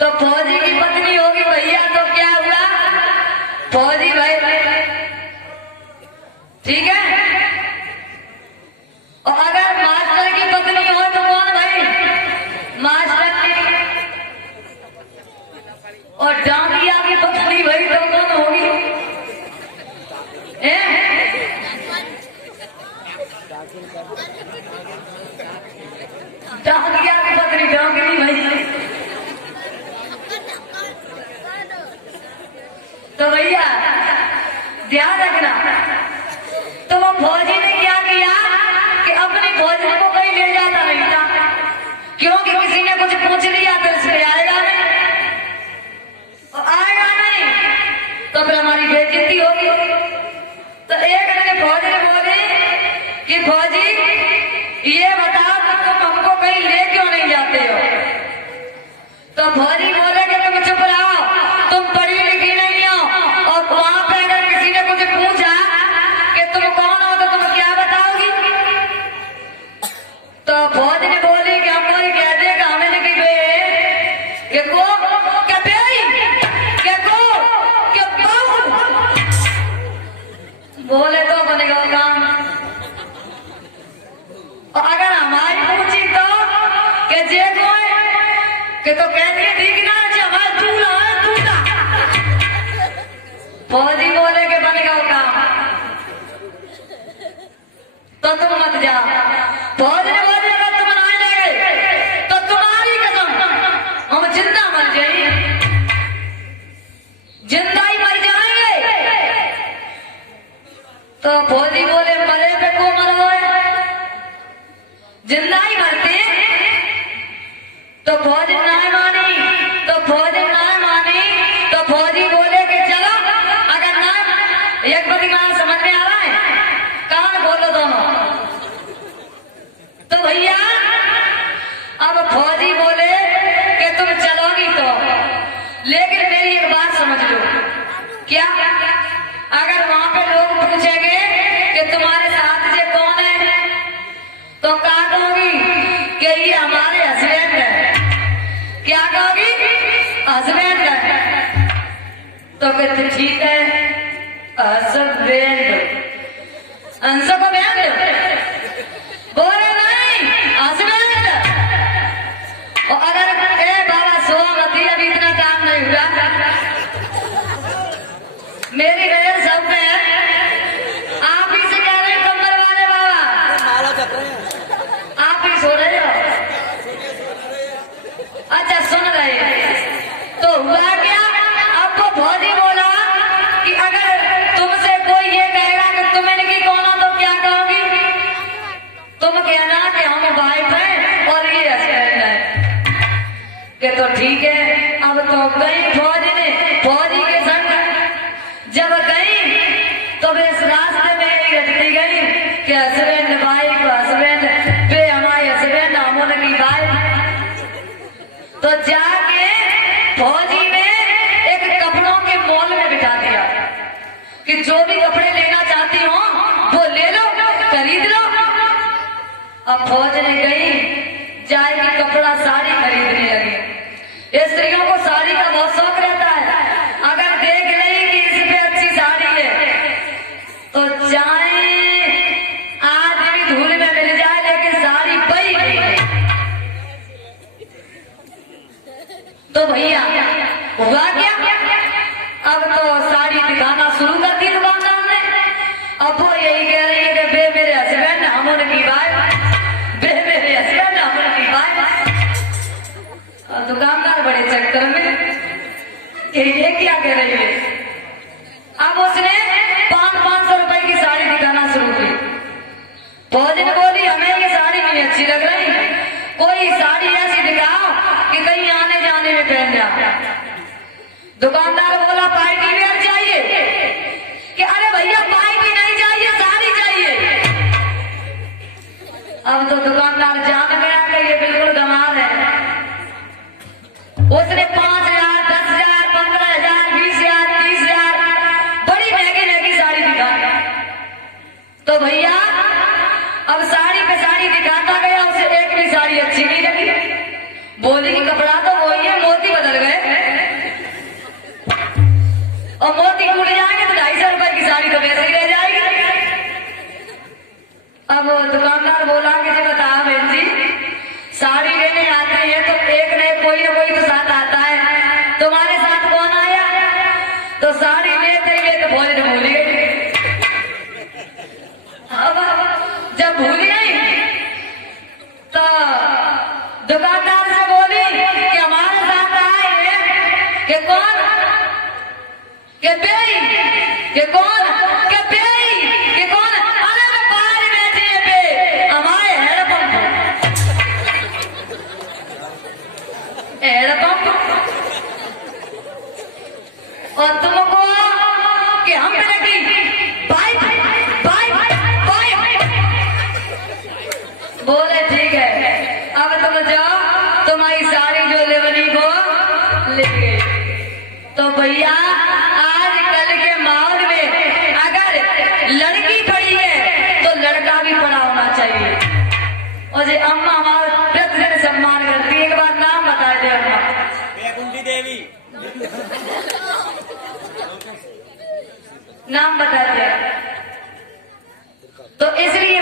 तो फौजी की पत्नी होगी भैया, तो क्या हुआ? फौजी भाई, ठीक है। और अगर मास्टर की पत्नी हो तो कौन भाई? मास्टर की। और डांगिया की पत्नी भाई तो कौन होगी? डांगिया की पत्नी डांगनी भाई। तो भैया ध्यान रखना। तो वो फौजी ने क्या किया कि अपनी फौजी को कहीं ले जाता नहीं था, क्योंकि किसी ने कुछ पूछ लिया तो इसमें आएगा नहीं, और आएगा नहीं तो फिर हमारी बेइज्जती होगी। तो एक दिन फौजी ने बोले कि फौजी ये बताओ कि तुम हमको कहीं ले क्यों नहीं जाते हो? तो फौजी बोले कि तुम चुप रहो, तुम पढ़ी लिखी नहीं हो, और वहां पे अगर किसी ने कुछ पूछा कि तुम कौन हो तो तुम क्या बताओगी? तो फौज ने बोली कि हमको कह देगा हमें लिखी गए कि को क्या बेई क्या को क्या बाऊ बोले तो बनेगा काम। और अगर हमारी पूछी तो कि जे कोई कि तो कह दिए ठीक ना जी हमारा दूल्हा है दूल्हा। फौजी बोले कि बनेगा काम, तो तुम मत जाओ। फौज ने बोले अगर तुम ना ले गए तो तुम्हारी कसम हम जिंदा मर जाएंगे, जिंदा ही मर जाएंगे। तो फौजी बोले मरे पे को मरो है, जिंदा ही मरते। तो फौजी ना मानी, तो फौजी ना मानी, तो फौजी बोले कि चलो अगर ना एक बड़ी बात समझ में आ रहा है, कान बोलो दोनों। तो भैया अब फौजी बोले कि तुम चलोगी तो, लेकिन मेरी एक बात समझ लो। क्या? अगर वहां पे लोग पूछेंगे कि तुम्हारे साथ से कौन है, तो क्या कहोगी कि ये हमारे हस्बैंड है। क्या कहोगी? हस्बैंड है। तो कहते ठीक है हस्बैंड, अंशों को बैंड बोले नहीं हस्बैंड। और अगर बाबा सोमती अभी इतना काम नहीं हुआ, मेरी नजर सब में है, आप ही से कह रहे कमर वाले बाबा, आप ही सो रहे हो। अच्छा सुन रहे। तो हुआ क्या? आपको फौजी बोला कि अगर तुमसे कोई ये कहेगा कि तुम इनकी कौन हो तो क्या कहोगी? तुम कहना कि हम वाइफ हैं और ये हस्बैंड है। कि तो ठीक है। अब तो गई फौजी के संग जब गई तो वे इस रास्ते में ही रखती गई कि हस्बैंड वाइफ हस्बैंड वे हमारे हस्बैंड हम उनकी वाइफ। तो जाके फौजी ने एक कपड़ों के मॉल में बिठा दिया कि जो भी कपड़े लेना चाहती हो वो ले लो, खरीद लो। अब फौज ने गई जाएगी कपड़ा साड़ी खरीदने लगी। स्त्रियों को साड़ी का बहुत शौक रहता है। अगर देख लें कि इस पे अच्छी साड़ी है तो चाहे आज भी धूल में मिल जाए, लेकिन साड़ी बही गई। तो भैया हुआ क्या? अब तो साड़ी दिखाना शुरू कर दी दुकानदार ने। अब वो यही कह रही है कि बे मेरे हस्बैंड हम उनकी वाइफ, बे मेरे हस्बैंड हम उनकी वाइफ। दुकानदार बड़े चक्कर में ये क्या कह रही है। अब उसने 500 रुपए की साड़ी दिखाना शुरू की। फौज ने बोली हमें ये साड़ी नहीं अच्छी लग रही, कोई साड़ी ऐसी दिखाओ कि कहीं आने जाने में पहन जाओ। दुकानदार बोला पार्टी वेयर चाहिए। कि अरे भैया पार्टी नहीं चाहिए, साड़ी चाहिए। अब तो दुकानदार जान गया कि ये बिल्कुल गंवार है। उसने 5,000, 10,000, 15,000, 20,000, 30,000 बड़ी महंगी महंगी साड़ी दिखाई। तो भैया अब साड़ी पे साड़ी दिखाता गया, उसे एक भी साड़ी अच्छी नहीं लगी। बोली कि कपड़ा तो वही है, मोती बदल गए। वो दुकानदार बोला कि जी बता बहन जी, साड़ी लेने आते हैं तो एक ने कोई ना कोई तो साथ आता है, तुम्हारे साथ कौन आया? तो साड़ी लेते हुए तो भोजन भूल गई। अब जब भूल गई तो दुकानदार से बोली कि हमारे साथ आए हैं कि कौन? के बेई के कौन? के बेई के कौन? अरे मैं बाहर बैठे पे हमारे हेडपंप और तुमको कि हम लगी बाय बाय बाय। बोले ठीक है, अब तुम जाओ, तुम्हारी साड़ी जो लेवनी को ले गई। तो भैया आजकल के माहौल में अगर लड़की खड़ी है तो लड़का भी खड़ा होना चाहिए। और ये अम्मा हमारा प्रतिदिन सम्मान करती है। एक बार नाम बता दे अम्मा। वैकुंठी देवी। नाम बता दे। तो इसलिए